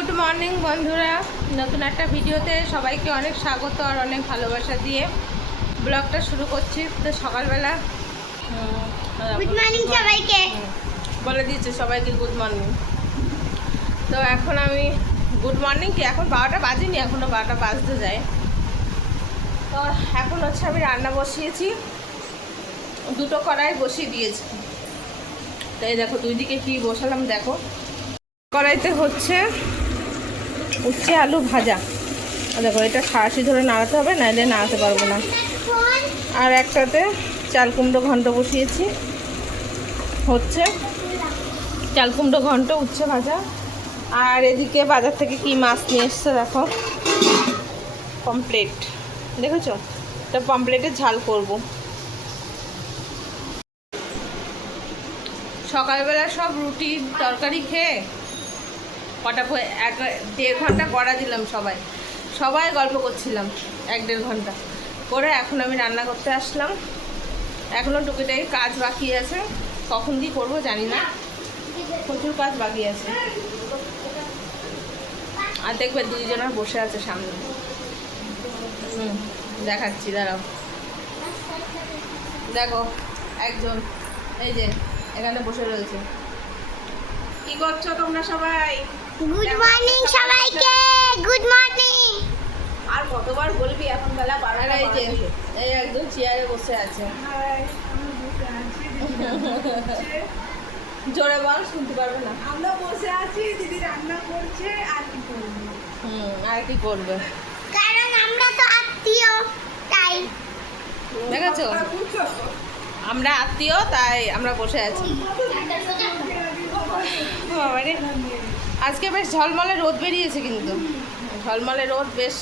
Good morning বন্ধুরা, নতুন একটা ভিডিওতে সবাইকে অনেক স্বাগত আর অনেক ভালোবাসা দিয়ে ব্লগটা শুরু করছি। তো সকালবেলা গুড মর্নিং সবাইকে বলে দিয়েছে সবাইকে গুড মর্নিং। তো এখন আমি গুড মর্নিং কি এখন 12টা বাজেনি, এখনও 12টা বাজতে যায়। তো এখন হচ্ছে আমি রান্না বসিয়েছি, দুটো কড়াই বসিয়ে দিয়েছি। তাই দেখো দুই দিকে কী বসালাম দেখো। কড়াইতে হচ্ছে উচ্ছে আলু ভাজা, দেখো এটা সাঁড়াশি ধরে নাড়াতে হবে, নাইলে নাড়াতে পারবো না। আর একটাতে চাল কুমড়ো ঘন্ট বসিয়েছি, হচ্ছে চাল কুমড়ো ঘন্ট উচ্ছে ভাজা। আর এদিকে বাজার থেকে কি মাছ নিয়ে এসছে দেখো, পমপ্লেট, দেখেছো? এটা পমপ্লেটের ঝাল করব। সকালবেলা সব রুটি তরকারি খেয়ে কটা 1.5 ঘন্টা গড়া দিলাম, সবাই গল্প করছিলাম 1-1.5 ঘন্টা করে। এখন আমি রান্না করতে আসলাম, এখনও টুকিটাকি কাজ বাকি আছে, কখন কি করবো জানি না, প্রচুর কাজ বাকি আছে। আর দেখবে দুইজনা বসে আছে সামনে, দেখাচ্ছি দাঁড়াও। দেখো একজন এই যে এখানে বসে রয়েছে। কি করছো তোমরা সবাই? গুড মর্নিং সবাইকে গুড মর্নিং। আর কতবার বলবি, এখন বেলা 12টা এই যে বাজে। এই একদম চেয়ারে বসে আছে। জোরে বল, শুনতে পারবে না। আমরা বসে আছি, দিদি রান্না করছে, আর কি করবো? আর কি করবে, কারণ আমরা তো আত্মীয়, তাই দেখেছো? আমরা আত্মীয়, তাই আমরা বসে আছি। বাবারে, আজকে বেশ ঝলমলে রোদ বেরিয়েছে, কিন্তু ঝলমলে রোদ, বেশ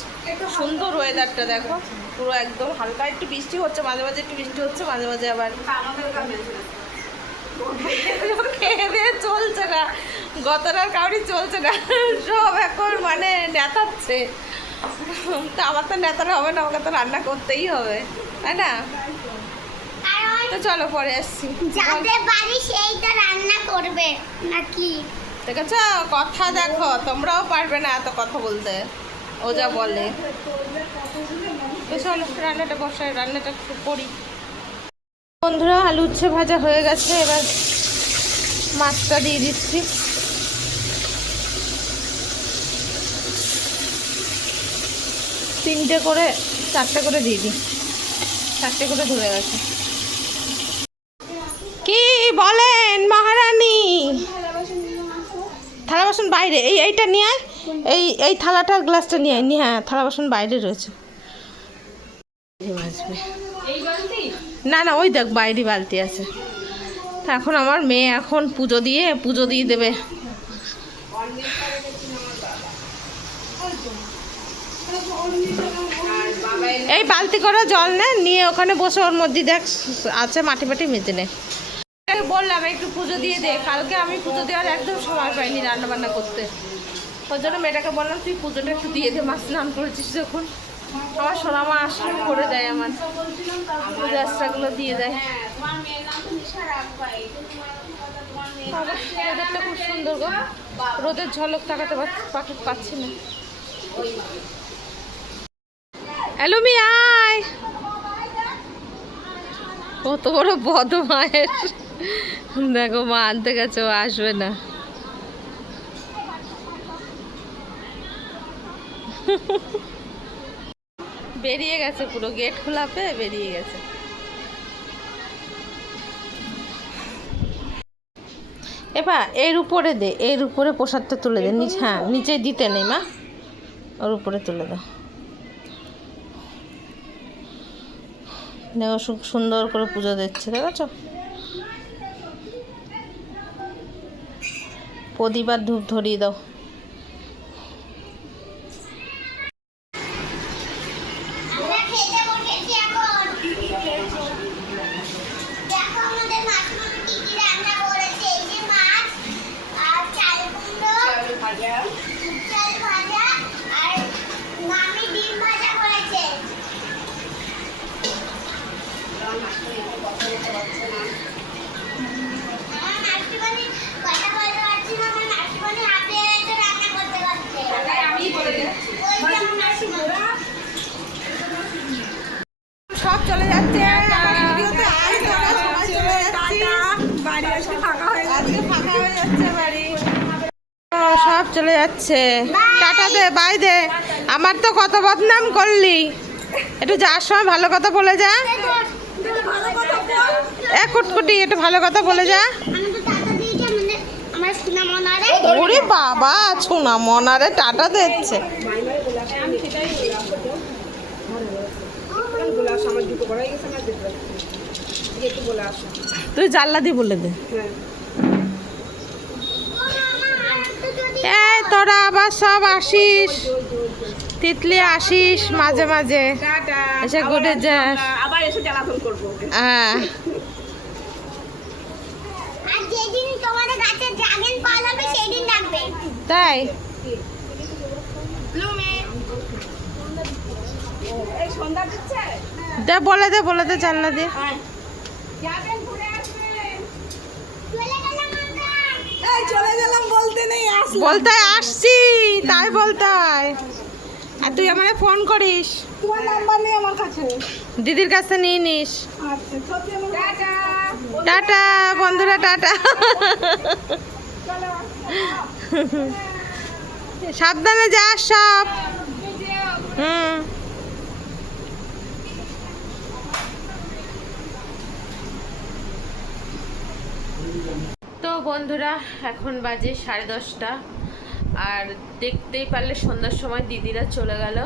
সুন্দর ওয়েদারটা দেখো। পুরো একদম হালকা একটু বৃষ্টি হচ্ছে, মাঝে মাঝে একটু বৃষ্টি হচ্ছে, মাঝে মাঝে আবার খেয়ে দিয়ে চলছে না, গতরার কাউরি চলছে না, সব এখন মানে নেতাচ্ছে। তা আমার তো নেতারা হবে না, আমাকে তো রান্না করতেই হবে, তাই না? তো চলো পরে আসছি। যাদের বাড়ি সেই তো রান্না করবে নাকি? দেখেছ কথা, দেখো তোমরাও পারবে না এত কথা বলতে, ও যা বলে। তো চলো রান্নাটা বসাই, রান্নাটা করি। বন্ধুরা আলু উচ্ছে ভাজা হয়ে গেছে, এবার মাছটা দিয়ে দিচ্ছি। তিনটে করে 4টে করে দিয়ে দিই, 4টে করে ধরে গেছে। কি বলেন মহারানী? থালা বাসন বাইরে, এইটা নিয়ে আয়, এই থালাটা গ্লাসটা নিয়ে আয়, হ্যাঁ থালা বাসন বাইরে রয়েছে। না না ওই দেখ বাইরে বালতি আছে। তা এখন আমার মেয়ে এখন পুজো দিয়ে দেবে। এই বালতি করে জল নিয়ে ওখানে বসে ওর মধ্যে দেখ আছে, মাটি মেজে নে। বললাম একটু পুজো দিয়ে দে, কালকে আমি পুজো দেওয়ার একদম সময় পাইনি রান্না বান্না করতে, ওই জন্য মেয়েটাকে বললাম তুই পুজোটা একটু দিয়ে দে, মাছ স্নান করেছিস যখন। আমার সোনা মা আসলে করে দেয়, আমার পূজা আশ্রাগুলো দিয়ে দেয়। ওয়েদারটা খুব সুন্দর গো, রোদের ঝলক তাকাতে পাচ্ছি না। হ্যালো মি আয়, কত বড় বদমায়েশ, দেখো মা আনতে গেছে, ও আসবে না। বেরিয়ে গেছে, পুরো গেট খোলা পেয়ে বেরিয়ে গেছে। এবার এর উপরে দে, এর উপরে প্রসাদটা তুলে দে, নিচে, হ্যাঁ নিচে দিতে নেই মা, ওর উপরে তুলে দাও। দেখো সুন্দর করে পুজো দিচ্ছে, দেখেছো? প্রদীপ আর ধূপ ধরিয়ে দাও। সব চলে যাচ্ছে। টাটা দে, বাই দে। আমার তো কত বদনাম করলি, একটু যাওয়ার সময় ভালো কথা বলে যা। ভালো কথা বল। কুটকুটি একটু ভালো কথা বলে যা। আমি তো টাটা দিয়েছি মানে আমার সোনা মনারে। ওরে বাবা, ছোনা মনারে টাটা দিচ্ছে। গোলাস আমার দুটো বড় হয়ে গেছে, আমার দেখতে একটু বলে আসো। তুই জানলা দিয়ে বলে দে। হ্যাঁ এই তোরা আবার সব আসিস, তিতলি আসিস মাঝে মাঝে, টাটা। এসে ঘুরে যাস। আবার এসে জ্বালাতন করবো ওকে। হ্যাঁ, আর যেদিন তোমাদের গাছে ড্রাগন ফল হবে সেই দিন ডাকবে। তাই এই সন্ধ্যা দিচ্ছে। দে, বলে দে জানলা দিয়ে। যাবেন ঘুরে আসবেন। চলে গেলাম আমরা। এই চলে গেলাম বলতে নেই, আসলাম। বলতে আসছি, তাই বলতে হয়। আর তুই আমাকে ফোন করিস, তোমার নাম্বার নেই আমার কাছে। দিদির কাছে নিয়ে নিস। আচ্ছা সত্যি আমার টাটা। টাটা বন্ধুরা, টাটা। সাবধানে যাস সব। হুম। তো বন্ধুরা, এখন বাজে 10:30, আর দেখতেই পারলে সন্ধ্যার সময় দিদিরা চলে গেল।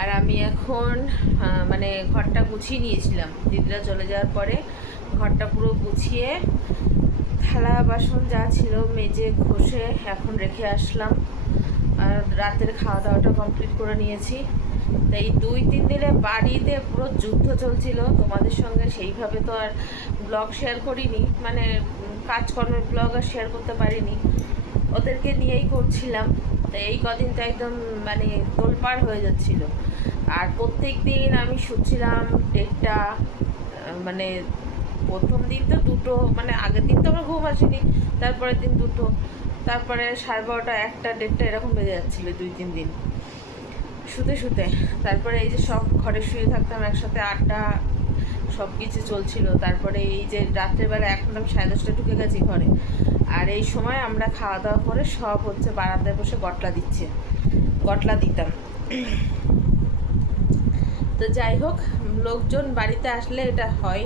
আর আমি এখন মানে ঘরটা গুছিয়ে নিয়েছিলাম দিদিরা চলে যাওয়ার পরে। ঘরটা পুরো গুছিয়ে থালা বাসন যা ছিল মেজে ঘষে এখন রেখে আসলাম। আর রাতের খাওয়া দাওয়াটা কমপ্লিট করে নিয়েছি। তাই 2-3 দিনে বাড়িতে পুরো যুদ্ধ চলছিল। তোমাদের সঙ্গে সেইভাবে তো আর ব্লগ শেয়ার করিনি, মানে কাজকর্মের ব্লগ আর শেয়ার করতে পারিনি, ওদেরকে নিয়েই করছিলাম। তো এই কদিন তো একদম মানে তোলপাড় হয়ে যাচ্ছিল। আর প্রত্যেক দিন আমি শুচ্ছিলাম 1:30, মানে প্রথম দিন তো 2টো, মানে আগের দিন তো আমার ঘুম আসেনি, তারপরের দিন 2টো, তারপরে 12:30, 1টা, 1:30 এরকম বেজে যাচ্ছিলো 2-3 দিন শুতে। তারপরে এই যে সব ঘরে শুয়ে থাকতাম একসাথে, আড্ডা সব কিছু চলছিল। তারপরে এই যে রাত্রেবেলা এখন আমি 10:30 ঢুকে গেছি ঘরে। আর এই সময় আমরা খাওয়া দাওয়া করে সব হচ্ছে বারান্দায় বসে গটলা দিতাম। তো যাই হোক, লোকজন বাড়িতে আসলে এটা হয়।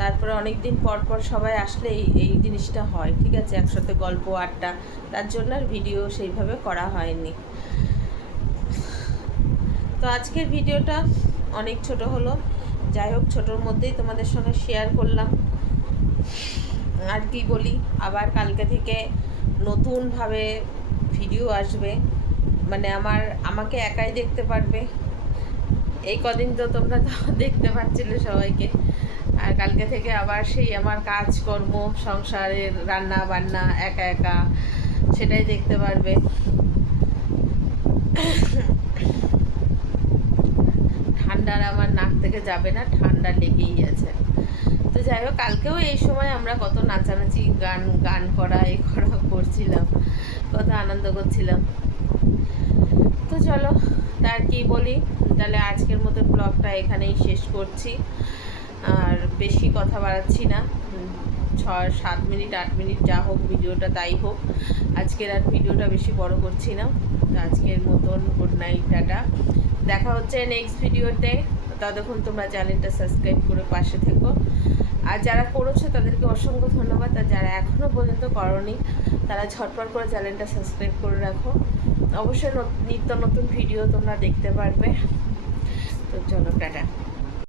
তারপরে অনেক দিন পর সবাই আসলে এই জিনিসটা হয়, ঠিক আছে, একসাথে গল্প আড্ডা। তার জন্য আর ভিডিও সেইভাবে করা হয়নি। তো আজকের ভিডিওটা অনেক ছোট হলো, যাই হোক ছোটোর মধ্যেই তোমাদের সঙ্গে শেয়ার করলাম। আর কি বলি, আবার কালকে থেকে নতুনভাবে ভিডিও আসবে, মানে আমাকে একাই দেখতে পারবে। এই কদিন তো তোমরা তো দেখতে পাচ্ছিলে সবাইকে। আর কালকে থেকে আবার সেই আমার কাজকর্ম, সংসারের রান্না বান্না একা সেটাই দেখতে পারবে। ঠান্ডার আমার নাক থেকে যাবে না, ঠান্ডা লেগেই আছে। তো যাই হোক, কালকেও এই সময় আমরা কত নাচানাচি, গান করা এই করা করছিলাম, কত আনন্দ করছিলাম। তো চলো, তার কি বলি, তাহলে আজকের মতো ব্লগটা এখানেই শেষ করছি। আর বেশি কথা বাড়াচ্ছি না, 6-7 মিনিট 8 মিনিট যা হোক ভিডিওটা তাই হোক। আজকের আর ভিডিওটা বেশি বড় করছি না। তো আজকের মতন গুড নাইট, টাটা। দেখা হচ্ছে নেক্সট ভিডিওতে। ততক্ষণ তোমরা চ্যানেলটা সাবস্ক্রাইব করে পাশে থেকো। আর যারা করেছো তাদেরকে অসংখ্য ধন্যবাদ। আর যারা এখনও পর্যন্ত করোনি তারা ঝটপট করে চ্যানেলটা সাবস্ক্রাইব করে রাখো। অবশ্যই নিত্য নতুন ভিডিও তোমরা দেখতে পারবে। তো চলো, টাটা।